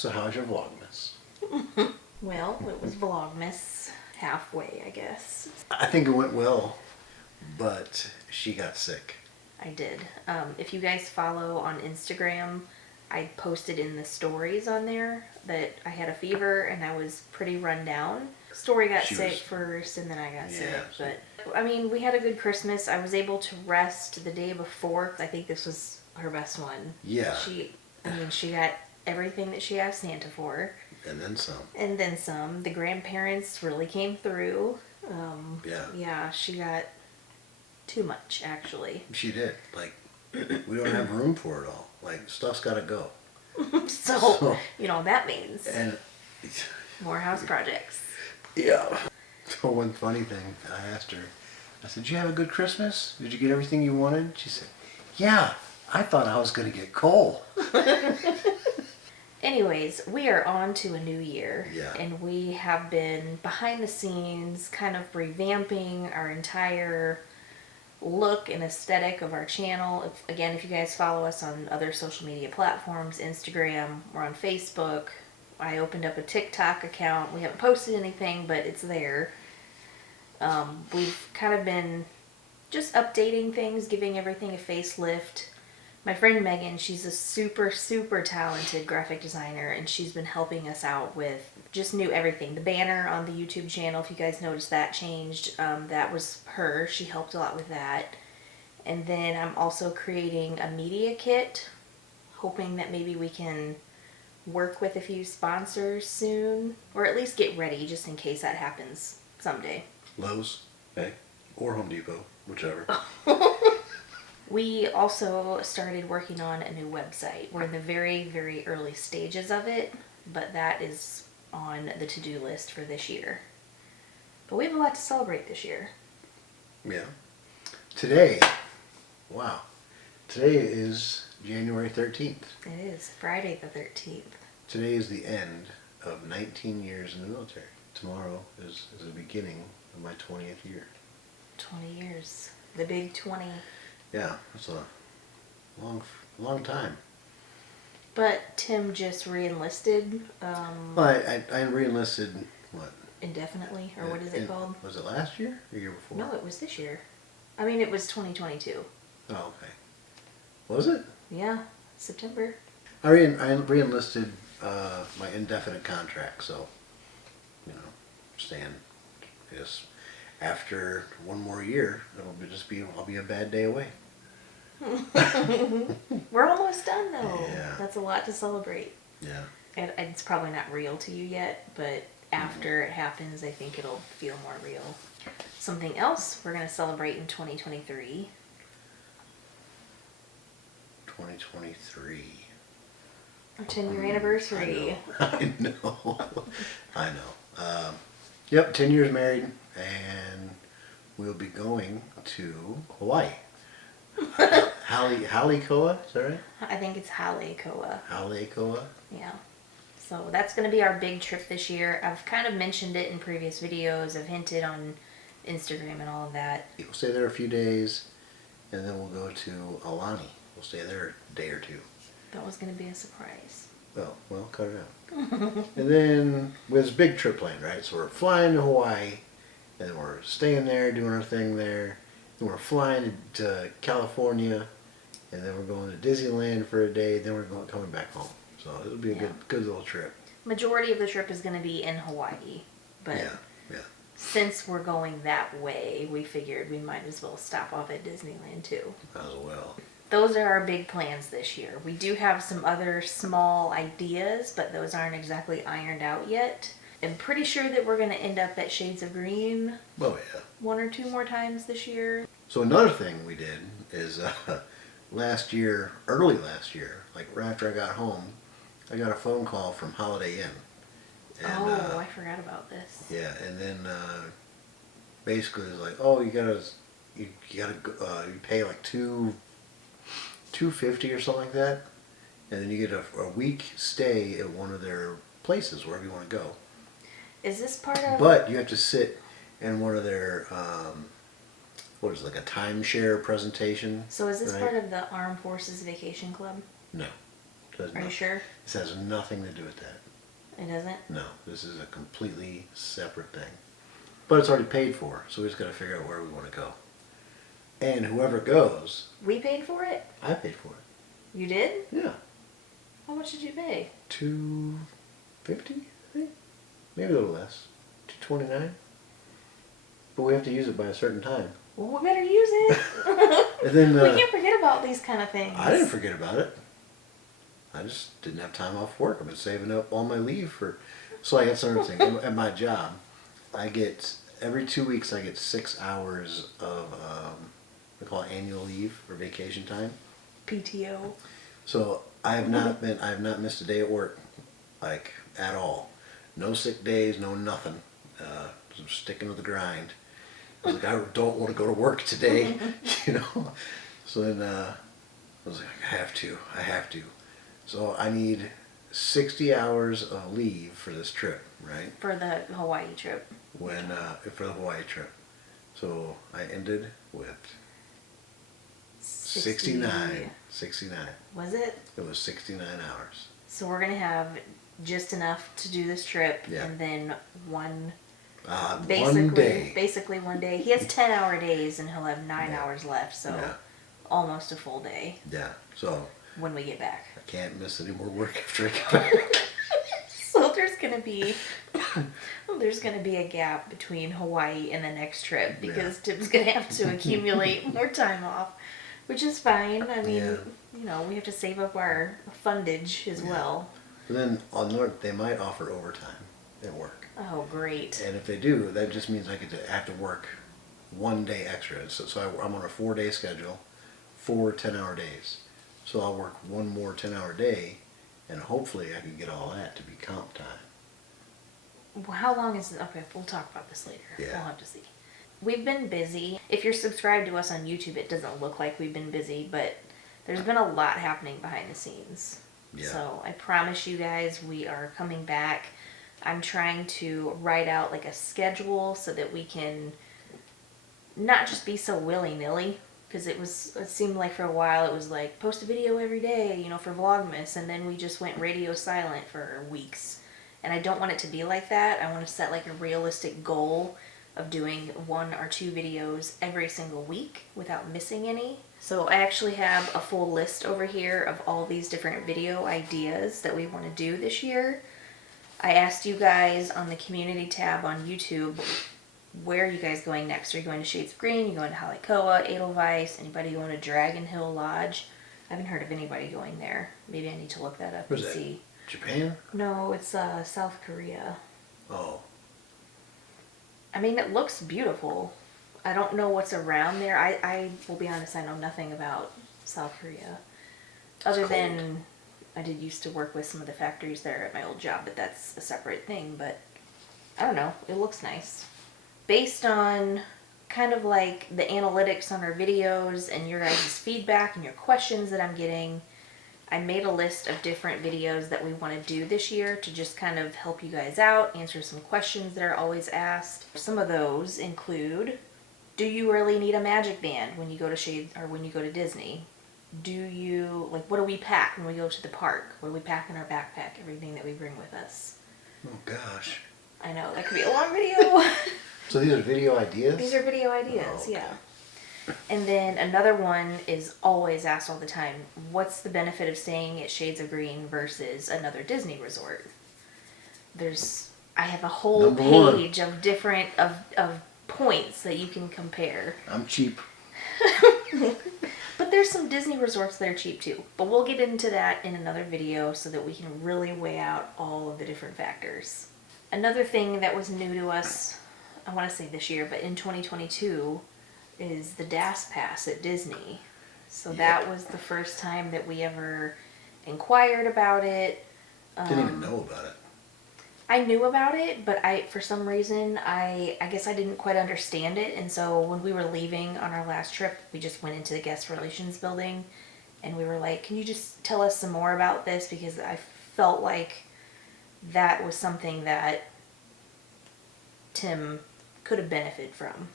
So how's your Vlogmas? Well, it was Vlogmas halfway, I guess. I think it went well, but she got sick. I did. If you guys follow on Instagram, I posted in the stories on there that I had a fever and I was pretty run down. Story got sick first and then I got sick. But I mean, we had a good Christmas. I was able to rest the day before. I think this was her best one. Yeah. She got everything that she asked Santa for. And then some. And then some. The grandparents really came through. Yeah, she got too much, actually. She did. Like, we don't have room for it all. Like, stuff's got to go. So, you know, that means and more house projects. Yeah. So one funny thing, I asked her, I said, did you have a good Christmas? Did you get everything you wanted? She said, yeah, I thought I was going to get coal. Anyways, we are on to a new year. Yeah. And we have been behind the scenes kind of revamping our entire look and aesthetic of our channel. If you guys follow us on other social media platforms, Instagram, we're on Facebook. I opened up a TikTok account. We haven't posted anything, but it's there. We've kind of been just updating things, giving everything a facelift. My friend Megan, she's a super, super talented graphic designer, and she's been helping us out with just new everything. The banner on the YouTube channel, if you guys noticed, that changed. That was her. She helped a lot with that. And then I'm also creating a media kit, hoping that maybe we can work with a few sponsors soon, or at least get ready just in case that happens someday. Lowe's, okay, or Home Depot, whichever. We also started working on a new website. We're in the very, very early stages of it, but that is on the to-do list for this year. But we have a lot to celebrate this year. Yeah. Today, wow, today is January 13th. It is Friday the 13th. Today is the end of 19 years in the military. Tomorrow is the beginning of my 20th year. 20 years. The big 20. Yeah, that's a long time. But Tim just re-enlisted. Well, I re-enlisted, what? Indefinitely, or what is it called? Was it last year or year before? No, it was this year. I mean, it was 2022. Oh, okay. Was it? Yeah, September. I re-enlisted my indefinite contract, so, you know, staying. I guess after one more year, I'll be a bad day away. We're almost done though. Yeah. That's a lot to celebrate. Yeah. And it's probably not real to you yet, but after it happens, I think it'll feel more real. Something else we're going to celebrate in 2023. 2023. Our 10-year anniversary. I know. I know. Yep, 10 years married, and we'll be going to Hawaii. Halikoa, is that right? I think it's Halikoa. Halikoa? Yeah. So that's going to be our big trip this year. I've kind of mentioned it in previous videos. I've hinted on Instagram and all of that. We'll stay there a few days, and then we'll go to Alani. We'll stay there a day or two. That was going to be a surprise. Well, cut it out. And then with this big trip planned, right? So we're flying to Hawaii, and then we're staying there, doing our thing there. Then we're flying to California, and then we're going to Disneyland for a day. Then we're coming back home. So it'll be a good little trip. Majority of the trip is going to be in Hawaii, but since we're going that way, we figured we might as well stop off at Disneyland too. As well. Those are our big plans this year. We do have some other small ideas, but those aren't exactly ironed out yet. I'm pretty sure that we're going to end up at Shades of Green. Oh, yeah. 1 or 2 more times this year. So another thing we did is early last year, like right after I got home, I got a phone call from Holiday Inn. And, I forgot about this. Yeah, and then basically it was like, oh, you pay like $250 or something like that, and then you get a week stay at one of their places wherever you want to go. Is this part of? But you have to sit in one of their what is it, like a timeshare presentation. So is this part of the Armed Forces Vacation Club? No, Are you sure? This has nothing to do with that. It doesn't? No, this is a completely separate thing. But it's already paid for, so we just got to figure out where we want to go. And whoever goes, We paid for it? I paid for it. You did? Yeah. How much did you pay? $250, I think, maybe a little less. $229. But we have to use it by a certain time. Well, we better use it. And then we can't forget about these kind of things. I didn't forget about it. I just didn't have time off work. I've been saving up all my leave for. So I got another thing at my job. I get every 2 weeks. I get 6 hours of we call it annual leave or vacation time. PTO. So I have not missed a day at work, like at all. No sick days, no nothing. So sticking with the grind. I was like, I don't want to go to work today, you know. So then I was like, I have to. So I need 60 hours of leave for this trip, right? For the Hawaii trip. For the Hawaii trip. So I ended with 69. 69. Was it? It was 69 hours. So we're going to have just enough to do this trip, Yeah. and then one day. Basically 1 day. He has 10-hour days, and he'll have 9 Yeah. hours left, so Yeah. almost a full day Yeah. So when we get back. I can't miss any more work after I get back. So there's gonna be a gap between Hawaii and the next trip because Tim's gonna have to accumulate more time off, which is fine. I mean, you know, we have to save up our fundage as well. And then on North, they might offer overtime at work. Oh, great. And if they do, that just means I have to work 1 day extra. So I'm on a 4-day schedule, 4 10-hour days. So I'll work one more 10-hour day, and hopefully I can get all that to be comp time. Well, how long is it? Okay, we'll talk about this later. Yeah. We'll have to see. We've been busy. If you're subscribed to us on YouTube, it doesn't look like we've been busy, but there's been a lot happening behind the scenes. Yeah. So I promise you guys we are coming back. I'm trying to write out like a schedule so that we can not just be so willy-nilly, because it seemed like for a while it was like post a video every day, you know, for Vlogmas, and then we just went radio silent for weeks. And I don't want it to be like that. I want to set like a realistic goal of doing 1 or 2 videos every single week without missing any. So I actually have a full list over here of all these different video ideas that we want to do this year. I asked you guys on the community tab on YouTube, where are you guys going next? Are you going to Shades of Green? Are you going to Halikoa, Edelweiss? Anybody going to Dragon Hill Lodge? I haven't heard of anybody going there. Maybe I need to look that up Where's and that? see. Japan? No, it's South Korea. Oh. I mean, it looks beautiful. I don't know what's around there. I will be honest, I know nothing about South Korea. Other than I did used to work with some of the factories there at my old job, but that's a separate thing. But I don't know. It looks nice. Based on kind of like the analytics on our videos and your guys' feedback and your questions that I'm getting, I made a list of different videos that we want to do this year to just kind of help you guys out, answer some questions that are always asked. Some of those include, do you really need a magic band when you go to Shades or when you go to Disney? Do you, like, what do we pack when we go to the park? What do we pack in our backpack? Everything that we bring with us. Oh gosh. I know, that could be a long video. So these are video ideas? These are video ideas, Oh, okay. yeah. And then another one is always asked all the time, what's the benefit of staying at Shades of Green versus another Disney resort? I have a whole Number one. page of different, of points that you can compare. I'm cheap. But there's some Disney resorts that are cheap too. But we'll get into that in another video so that we can really weigh out all of the different factors. Another thing that was new to us, I want to say this year, but in 2022, is the DAS Pass at Disney. So that was the first time that we ever inquired about it. Didn't even know about it. I knew about it, but for some reason, I guess I didn't quite understand it. And so when we were leaving on our last trip, we just went into the guest relations building and we were like, can you just tell us some more about this? Because I felt like that was something that Tim could have benefited from.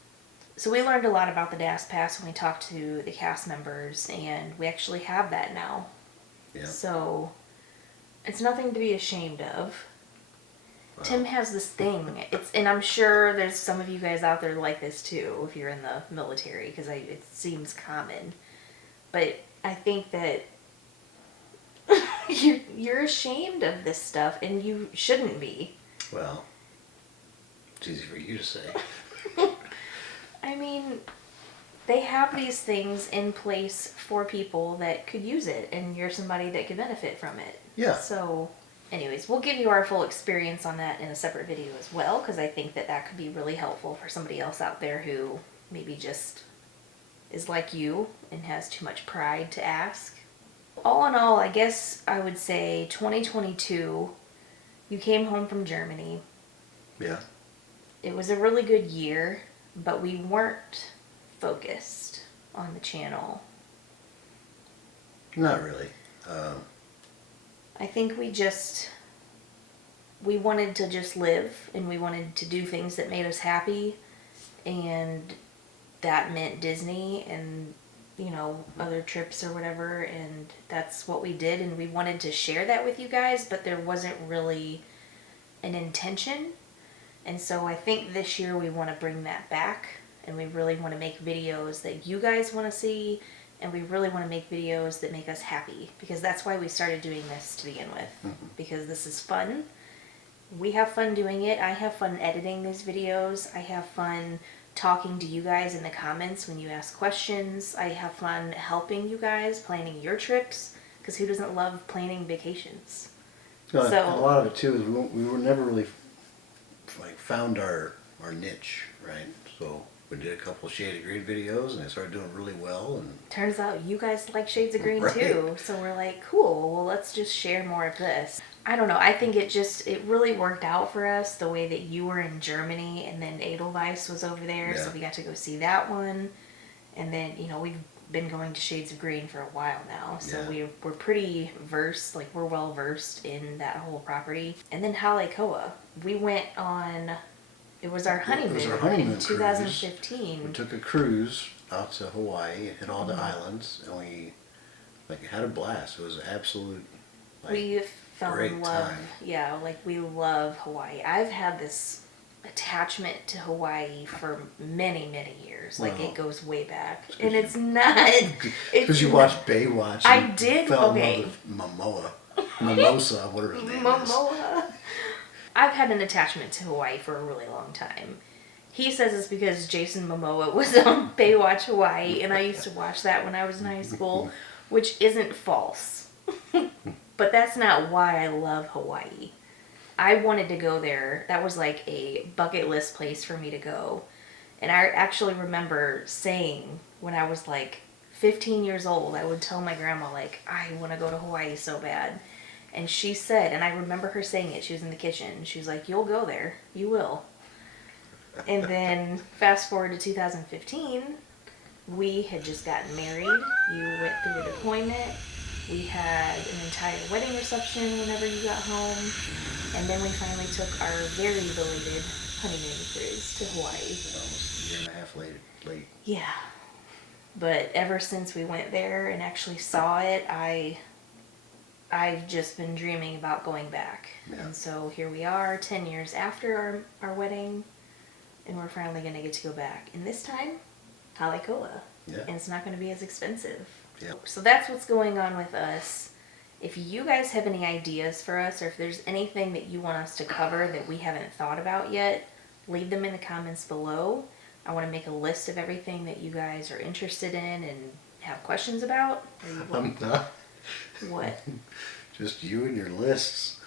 So we learned a lot about the DAS Pass when we talked to the cast members, and we actually have that now. Yeah. So It's nothing to be ashamed of. Wow. Tim has this thing. And I'm sure there's some of you guys out there like this too, if you're in the military, because it seems common. But I think that you're ashamed of this stuff, and you shouldn't be. Well, it's easy for you to say. I mean, they have these things in place for people that could use it, and you're somebody that could benefit from it. Yeah. So, anyways, we'll give you our full experience on that in a separate video as well, because I think that could be really helpful for somebody else out there who maybe just is like you and has too much pride to ask. All in all, I guess I would say 2022, you came home from Germany. Yeah. It was a really good year, but we weren't focused on the channel. Not really. I think we wanted to just live, and we wanted to do things that made us happy, and that meant Disney and, you know, other trips or whatever, and that's what we did, and we wanted to share that with you guys, but there wasn't really an intention. And so I think this year we want to bring that back, and we really want to make videos that you guys want to see, and we really want to make videos that make us happy, because that's why we started doing this to begin with, because this is fun. We have fun doing it. I have fun editing these videos. I have fun talking to you guys in the comments when you ask questions. I have fun helping you guys planning your trips, because who doesn't love planning vacations? So a lot of it too is we were never really found our niche, right? So we did a couple of Shades of Green videos, and they started doing really well. And turns out you guys like Shades of Green right. too. So we're like, cool. Well, let's just share more of this. I don't know. I think it really worked out for us the way that you were in Germany, and then Edelweiss was over there, Yeah. so we got to go see that one. And then, you know, we've been going to Shades of Green for a while now, so Yeah. we're pretty versed, like we're well versed in that whole property. And then Halekoa, we went on, it was our honeymoon, It was our honeymoon in 2015. We took a cruise out to Hawaii and hit all the islands, and we had a blast. It was absolute We fell in great love. time. Yeah, like we love Hawaii. I've had this attachment to Hawaii for many, many years. Like Wow. it goes way back. And it's not. Because you watched Baywatch. I and did, fell in okay. love with Mimosa, whatever his name is. Momoa. I've had an attachment to Hawaii for a really long time. He says it's because Jason Momoa was on Baywatch Hawaii, and I used to watch that when I was in high school, which isn't false. But that's not why I love Hawaii. I wanted to go there. That was like a bucket list place for me to go. And I actually remember saying when I was like 15 years old, I would tell my grandma, like, I want to go to Hawaii so bad. And she said, and I remember her saying it, she was in the kitchen, she was like, you'll go there. You will. And then fast forward to 2015, we had just gotten married. You went through the deployment. We had an entire wedding reception whenever you got home. And then we finally took our very belated honeymoon cruise to Hawaii. Almost a year and a half late. Yeah. But ever since we went there and actually saw it, I've just been dreaming about going back. Yeah. And so here we are, 10 years after our wedding, and we're finally going to get to go back. And this time, Halekoa. Yeah. And it's not going to be as expensive. Yeah. So that's what's going on with us. If you guys have any ideas for us, or if there's anything that you want us to cover that we haven't thought about yet, leave them in the comments below. I want to make a list of everything that you guys are interested in and have questions about. Or you want- I'm not. What? Just you and your lists.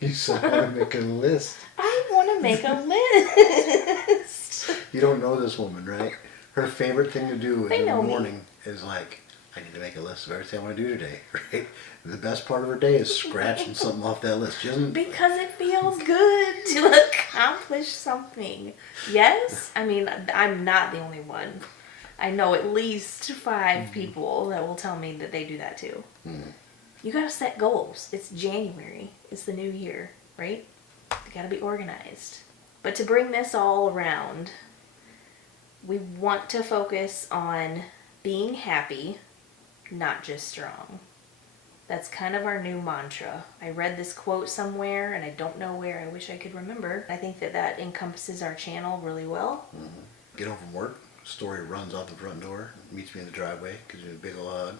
You said I want to make a list. I want to make a list. You don't know this woman, right? Her favorite thing to do They in the know me. morning is like, I need to make a list of everything I want to do today, right? The best part of her day is scratching something off that list. She doesn't. Because it feels good to accomplish something. Yes? I mean, I'm not the only one. I know at least 5 people that will tell me that they do that too. You gotta set goals. It's January. It's the new year, right? You gotta be organized. But to bring this all around, we want to focus on being happy, not just strong. That's kind of our new mantra. I read this quote somewhere and I don't know where. I wish I could remember. I think that encompasses our channel really well. Mm-hmm. Get home from work, Story runs out the front door, meets me in the driveway, gives me a big ol' hug.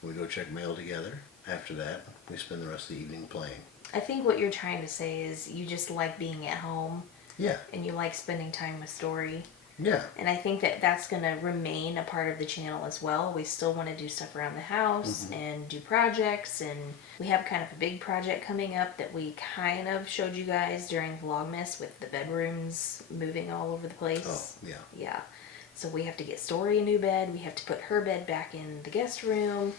We go check mail together. After that, we spend the rest of the evening playing. I think what you're trying to say is you just like being at home. Yeah. And you like spending time with Story. Yeah. And I think that's going to remain a part of the channel as well. We still want to do stuff around the house and do projects. And we have kind of a big project coming up that we kind of showed you guys during Vlogmas with the bedrooms moving all over the place. Oh, yeah. Yeah. So we have to get Story a new bed. We have to put her bed back in the guest room.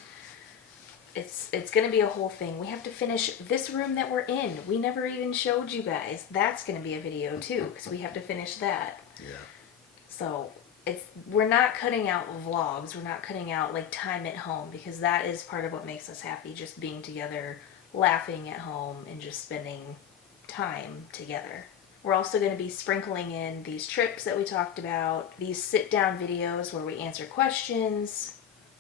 It's going to be a whole thing. We have to finish this room that we're in. We never even showed you guys. That's going to be a video too, because we have to finish that. Yeah. So we're not cutting out vlogs. We're not cutting out like time at home, because that is part of what makes us happy. Just being together, laughing at home, and just spending time together. We're also going to be sprinkling in these trips that we talked about, these sit-down videos where we answer questions,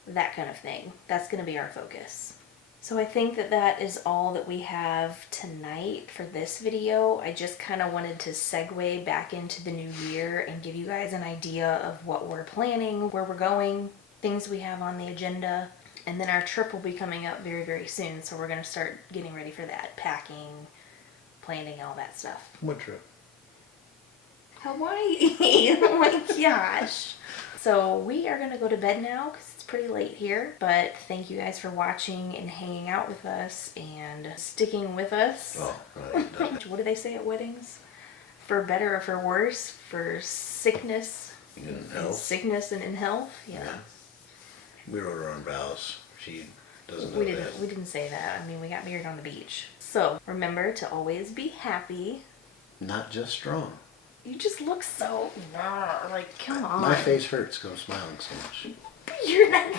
that kind of thing. That's going to be our focus. So I think that is all that we have tonight for this video. I just kind of wanted to segue back into the new year and give you guys an idea of what we're planning, where we're going, things we have on the agenda. And then our trip will be coming up very, very soon. So we're going to start getting ready for that, packing, planning, all that stuff. What trip? Hawaii. Oh my gosh. So we are going to go to bed now because it's pretty late here. But thank you guys for watching and hanging out with us and sticking with us. Oh, right. What do they say at weddings? For better or for worse? For sickness? In health. Sickness and in health? Yeah. We wrote our own vows. She doesn't know We that. didn't say that. I mean, we got married on the beach. So remember to always be happy. Not just strong. You just look so, like, come on. My face hurts because I'm smiling so much. You're not